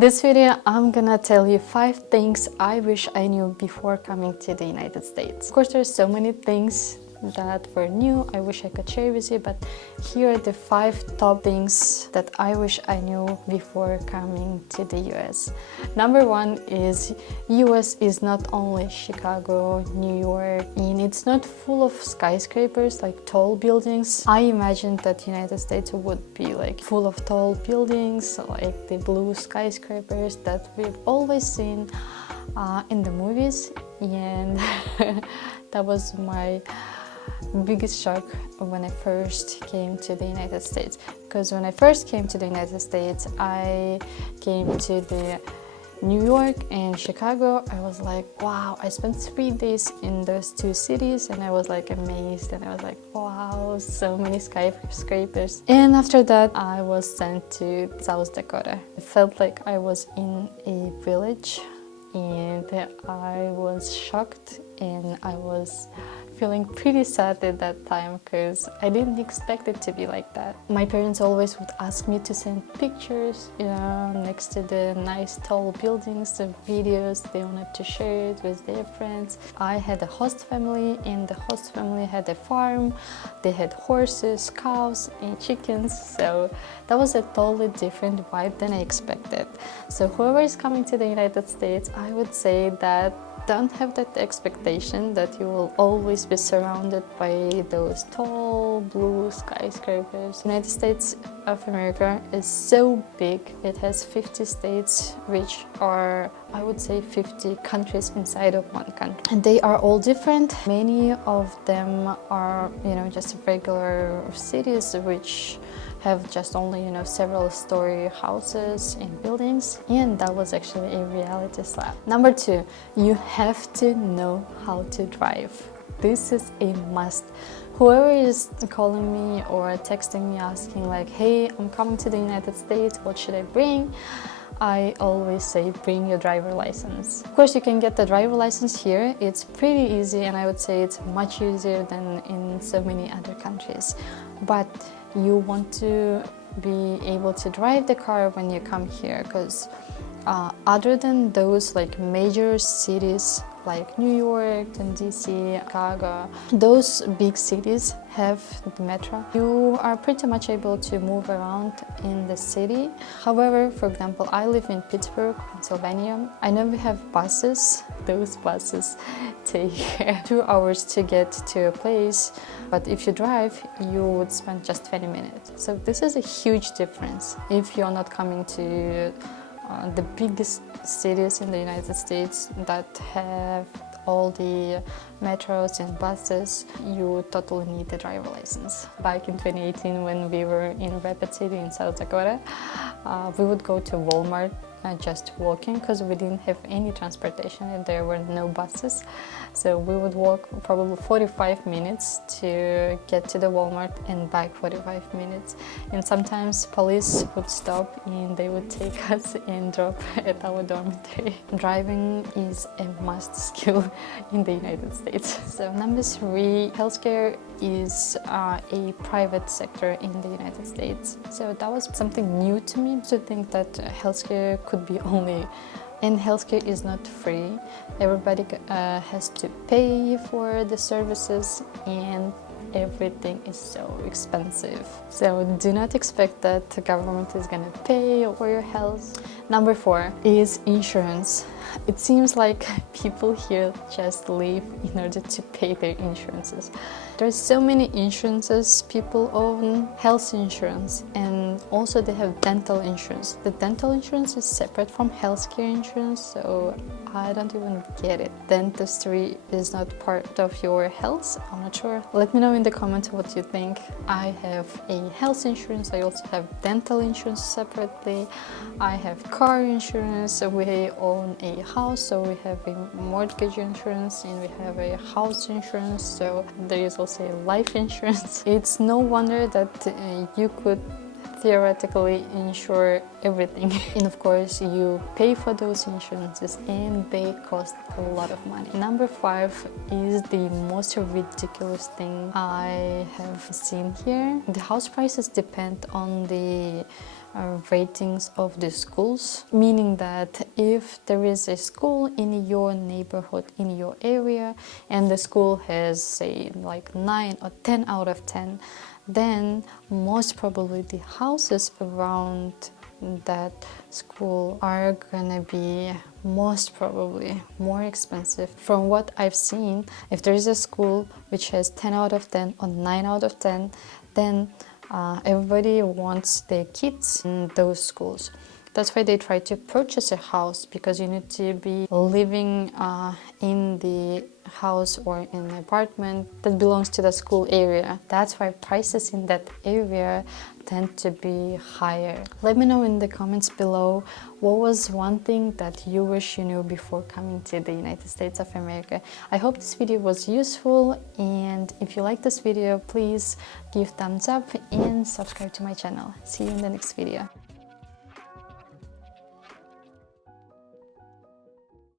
In this video, I'm gonna tell you 5 things I wish I knew before coming to the United States. Of course, there's so many things that were new I wish I could share with you, but here are the 5 top things that I wish I knew before coming to the US. Number 1 is US is not only Chicago, New York, and it's not full of skyscrapers like tall buildings. I imagined that United States would be like full of tall buildings like the blue skyscrapers that we've always seen in the movies, and that was my biggest shock when I first came to the United States, because when I first came to the United States, I came to the New York and Chicago. I was like, wow, I spent 3 days in those 2 cities and I was like amazed, and I was like, wow, so many skyscrapers. And after that, I was sent to South Dakota. It felt like I was in a village, and I was shocked and I was feeling pretty sad at that time because I didn't expect it to be like that. My parents always would ask me to send pictures, next to the nice tall buildings, the videos. They wanted to share it with their friends. I had a host family, and the host family had a farm. They had horses, cows, and chickens, so that was a totally different vibe than I expected. So whoever is coming to the United States, I would say that don't have that expectation that you will always be surrounded by those tall blue skyscrapers. The United States of America is so big. It has 50 states, which are, I would say, 50 countries inside of one country. And they are all different. Many of them are, just regular cities which have just only, several story houses and buildings, and that was actually a reality slap. Number 2, you have to know how to drive. This is a must. Whoever is calling me or texting me asking like, hey, I'm coming to the United States, what should I bring? I always say bring your driver license. Of course, you can get the driver license here. It's pretty easy, and I would say it's much easier than in so many other countries. But you want to be able to drive the car when you come here, because other than those like major cities like New York and DC, Chicago, those big cities have the metro. You are pretty much able to move around in the city. However, for example, I live in Pittsburgh, Pennsylvania. I know we have buses. Those buses take 2 hours to get to a place, but if you drive, you would spend just 20 minutes. So this is a huge difference. If you're not coming to the biggest cities in the United States that have all the metros and buses, you totally need a driver license. Back in 2018, when we were in Rapid City in South Dakota, we would go to Walmart just walking because we didn't have any transportation and there were no buses. So we would walk probably 45 minutes to get to the Walmart and back 45 minutes. And sometimes police would stop and they would take us and drop at our dormitory. Driving is a must skill in the United States. So number 3, healthcare is a private sector in the United States. So that was something new to me, to think that healthcare could be only, and healthcare is not free. Everybody has to pay for the services, and everything is so expensive. So do not expect that the government is gonna pay for your health. Number 4 is insurance. It seems like people here just live in order to pay their insurances. There's so many insurances. People own health insurance, and also they have dental insurance. The dental insurance is separate from healthcare insurance, so I don't even get it. Dentistry is not part of your health? I'm not sure. Let me know in the comments what you think. I have a health insurance. I also have dental insurance separately. I have car insurance. We own a house, so we have a mortgage insurance and we have a house insurance. So there is also a life insurance. It's no wonder that you could theoretically insure everything. And of course, you pay for those insurances and they cost a lot of money. Number 5 is the most ridiculous thing I have seen here. The house prices depend on the ratings of the schools, meaning that if there is a school in your neighborhood, in your area, and the school has, say, like 9 or 10 out of 10, then most probably the houses around that school are gonna be most probably more expensive. From what I've seen, if there is a school which has 10 out of 10 or 9 out of 10, then everybody wants their kids in those schools. That's why they try to purchase a house, because you need to be living in the house or in an apartment that belongs to the school area. That's why prices in that area tend to be higher. Let me know in the comments below, what was one thing that you wish you knew before coming to the United States of America. I hope this video was useful, and if you like this video, please give thumbs up and subscribe to my channel. See you in the next video.